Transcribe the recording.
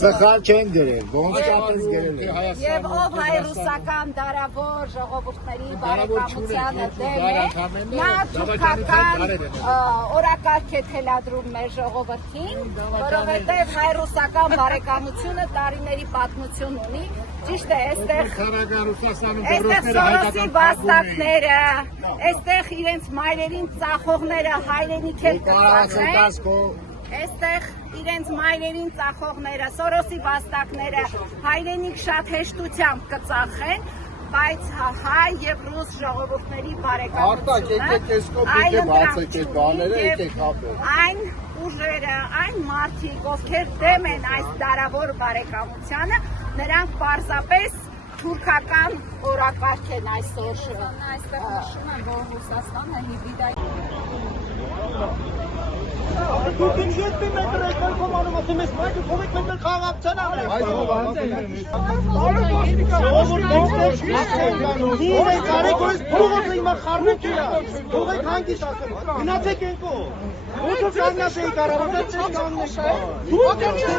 Սխալ չեն գրել, ոնց կապից գրել է։ Եվ ով հայ-ռուսական դարավոր ժողովուրդների բարեկամությանը դեմ է, նա թուրքական օրակարգ է թելադրում մեր ժողովրդին, որովհետև հայ-ռուսական բարեկամությունը տարիների պատմություն ունի, ճիշտ է, այստեղ Սորոսի վաստակները, այստեղ իրենց մայրերին ծախողները հայրենիք էլ կծախեն, այստեղ իրենց մայրերին ծախողները, Սորոսի վաստակները հայրենիք շատ հեշտությամբ կծախեն, բայց հայ և ռուս ժողովուրդների բարեկամությունը այն ուժերը, այն մարդիկ, ովքեր դեմ են այս դարավոր բարեկամությանը, նրանք պարզապես թուրքական օրակարգ են այսօր։ Այստեղ նշում են, որ Ռուսաստանը հիբրիդ Դուք ինչ ետքի մետր եք կայքում անում, ասում ես մայր դուք ովեք մետր խաղաղցան ամեն։ Ինչ եք արեք, որ ես փողոցը հիմա խառնեք իրա, թողեք հանգիստ ասեմ, գնացեք ենքով։ Ոնց կանգնած էի կարավատը չես կանգնես։ Դուք եք